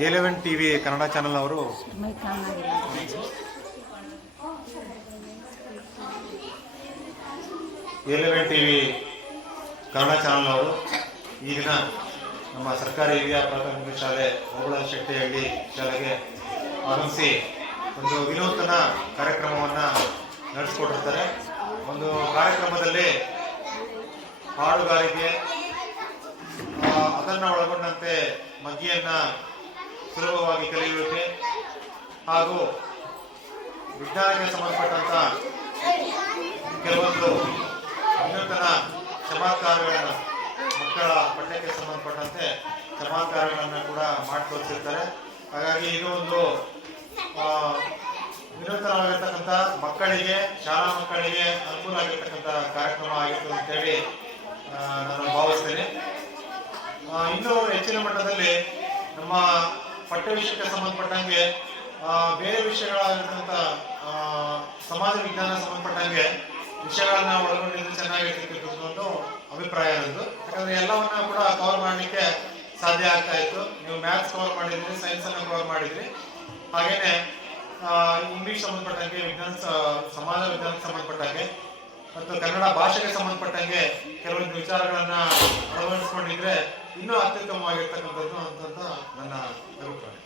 A11 TV Kannada channel ಅವರು A11 TV Kannada channel ಅವರು ಈ ದಿನ ನಮ್ಮ ಸರ್ಕಾರಿ ಹಿರಿಯ ಪ್ರಾಥಮಿಕ ಶಾಲೆ ಓಬಳಶೆಟ್ಟಿಹಳ್ಳಿ ಶಾಲೆಗೆ ಆಗಮಿಸಿ ಒಂದು ವಿನೂತನ ಕಾರ್ಯಕ್ರಮವನ್ನು ನಡೆಸಿಕೊಟ್ಟಿರ್ತಾರೆ. ಒಂದು ಕಾರ್ಯಕ್ರಮದಲ್ಲಿ ಹಾಡುಗಾರಿಕೆ, ಅದನ್ನು ಒಳಗೊಂಡಂತೆ ಮಗ್ಗಿಯನ್ನು ಸುಲಭವಾಗಿ ಕಲಿಯುವಿಕೆ ಹಾಗೂ ವಿಜ್ಞಾನಕ್ಕೆ ಸಂಬಂಧಪಟ್ಟಂತ ಕೆಲವೊಂದು ವಿನೂತನ ಚಮತ್ಕಾರಗಳನ್ನು, ಮಕ್ಕಳ ಪಠ್ಯಕ್ಕೆ ಸಂಬಂಧಪಟ್ಟಂತೆ ಚಮತ್ಕಾರಗಳನ್ನು ಕೂಡ ಮಾಡಿ ತೋರಿಸಿರ್ತಾರೆ. ಹಾಗಾಗಿ ಇದು ಒಂದು ವಿನೂತನವಾಗಿರ್ತಕ್ಕಂಥ ಮಕ್ಕಳಿಗೆ, ಶಾಲಾ ಮಕ್ಕಳಿಗೆ ಅನುಕೂಲ ಆಗಿರ್ತಕ್ಕಂಥ ಕಾರ್ಯಕ್ರಮ ಆಗಿತ್ತು ಅಂತೇಳಿ ನಾನು ಭಾವಿಸ್ತೇನೆ. ಇನ್ನೂ ಹೆಚ್ಚಿನ ಮಟ್ಟದಲ್ಲಿ ನಮ್ಮ ಪಠ್ಯ ವಿಷಯಕ್ಕೆ ಸಂಬಂಧಪಟ್ಟಂಗೆ ಬೇರೆ ವಿಷಯಗಳಾಗಿರ್ತಕ್ಕಂಥ ಸಮಾಜ ವಿಜ್ಞಾನ ಸಂಬಂಧಪಟ್ಟಂಗೆ ವಿಷಯಗಳನ್ನ ಒಳಗೊಂಡಿದ್ದು ಚೆನ್ನಾಗಿರ್ತಕ್ಕಂಥದ್ದು ಒಂದು ಅಭಿಪ್ರಾಯ ಅನ್ನೋದು. ಯಾಕಂದ್ರೆ ಎಲ್ಲವನ್ನ ಕೂಡ ಕವರ್ ಮಾಡಲಿಕ್ಕೆ ಸಾಧ್ಯ ಆಗ್ತಾ ಇತ್ತು. ನೀವು ಮ್ಯಾಥ್ಸ್ ಕವರ್ ಮಾಡಿದ್ರಿ, ಸೈನ್ಸ್ ಅನ್ನು ಕವರ್ ಮಾಡಿದ್ರಿ, ಹಾಗೇನೆ ಇಂಗ್ಲಿಷ್ ಸಂಬಂಧಪಟ್ಟಂಗೆ, ಸಮಾಜ ವಿಜ್ಞಾನಕ್ಕೆ ಸಂಬಂಧಪಟ್ಟಂಗೆ ಮತ್ತು ಕನ್ನಡ ಭಾಷೆಗೆ ಸಂಬಂಧಪಟ್ಟಂಗೆ ಕೆಲವೊಂದು ವಿಚಾರಗಳನ್ನ ಅಳವಡಿಸ್ಕೊಂಡಿದ್ರೆ ಇನ್ನೂ ಅತ್ಯುತ್ತಮವಾಗಿರ್ತಕ್ಕಂಥದ್ದು ಅಂತ ನನ್ನ ಅಭಿಪ್ರಾಯ.